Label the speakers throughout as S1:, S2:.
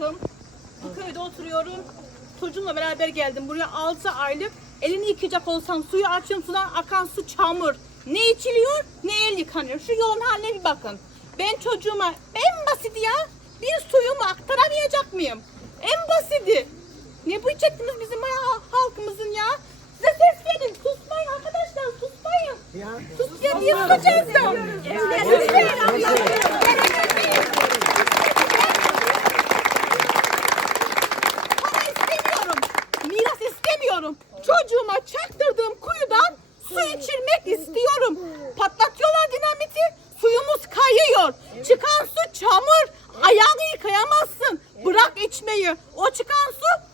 S1: halkım. Bu köyde oturuyorum. Çocuğumla beraber geldim. Buraya 6 aylık. Elini yıkayacak olsam suyu açıyorum sudan akan su çamur. Ne içiliyor ne el yıkanıyor. Şu yolun haline bir bakın. Ben çocuğuma en basiti ya bir suyumu aktaramayacak mıyım? En basiti. Ne bu çektiğimiz bizim halkımızın ya. Size ses verin. Susmayın arkadaşlar susmayın. Sus ya diye susacağız ya. Susmayın Para istemiyorum. Miras istemiyorum. Çocuğuma çaktırdığım kuyudan su içirmek istiyorum. Patlatıyorlar dinamiti. Suyumuz kayıyor. Çıkan su çamur. Ayağını yıkayamazsın. Bırak içmeyi. O çıkan su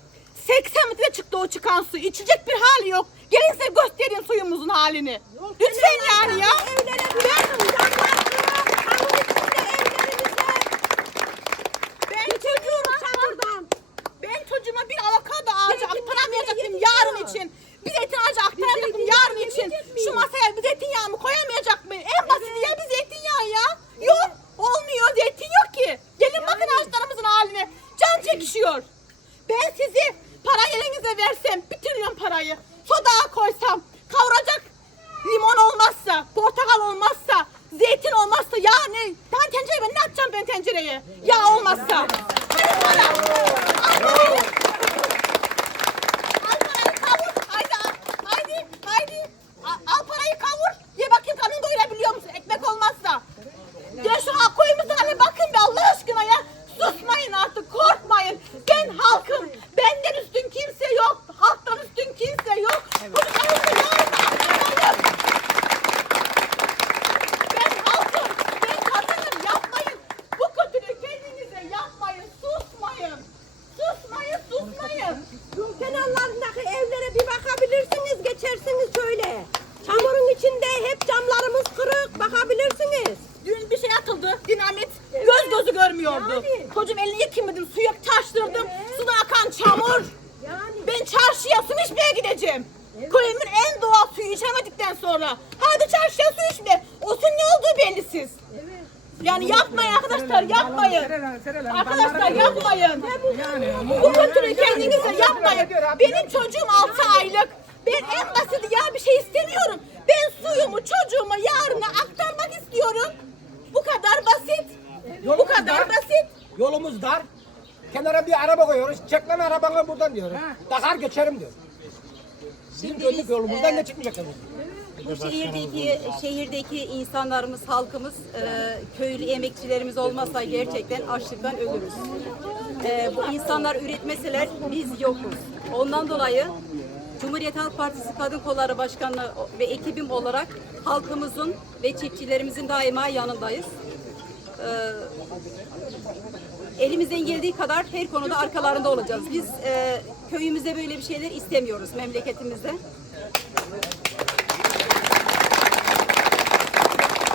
S1: 80 metre çıktı o çıkan su. İçecek bir hali yok. Gelin size göstereyim suyumuzun halini. Lütfen yani ya. Ben çocuğuma ben çocuğuma bir avokado ağacı aktaramayacaktım yarın için. Bir zeytin ağacı aktaramayacaktım yarın için. Şu masaya bir zeytinyağı mı koyamayacak mı? En basiti ya bir zeytinyağı ya. Yok olmuyor zeytin yok ki. Gelin bakın ağaçlarımızın haline. Çekişiyor. Ben sizi para elinize versem bir trilyon parayı sodağa koysam kavuracak limon olmazsa, portakal olmazsa, zeytin olmazsa ya ne? Ben tencereye ben ne atacağım ben tencereye? Yağ olmazsa. Hadi para.
S2: Yol kenarlarındaki evlere bir bakabilirsiniz, geçersiniz şöyle. Çamurun içinde hep camlarımız kırık, bakabilirsiniz.
S1: Dün bir şey atıldı. Dinamit. Göz gözü görmüyordu.
S2: Yani.
S1: Çocuğum elini yıkamadım. Suya taştırdım. Suda akan çamur.
S2: Yani.
S1: Ben çarşıya su içmeye gideceğim. Köyümün en doğal suyu içemedikten sonra. Hadi çarşıya su içme. O su ne olduğu bellisiz. Yani yapmayın arkadaşlar yapmayın. Arkadaşlar yapmayın. Bu kötülüğü kendinize yapmayın. Benim çocuğum 6 aylık. Ben en basit ya bir şey istemiyorum. Ben suyumu çocuğuma yarına aktarmak istiyorum. Bu kadar basit. Bu kadar basit.
S3: Yolumuz dar. Kenara bir araba koyuyoruz. Çek lan arabanı buradan diyor. Takar geçerim diyor. Bizim döndük yolumuzdan ne çıkmayacak.
S4: Bu şehirdeki şehirdeki insanlarımız, halkımız, e, köylü emekçilerimiz olmazsa gerçekten açlıktan ölürüz. E, bu insanlar üretmeseler biz yokuz. Ondan dolayı Cumhuriyet Halk Partisi Kadın Kolları Başkanı ve ekibim olarak halkımızın ve çiftçilerimizin daima yanındayız. E, elimizden geldiği kadar her konuda arkalarında olacağız. Biz e, köyümüzde böyle bir şeyler istemiyoruz memleketimizde.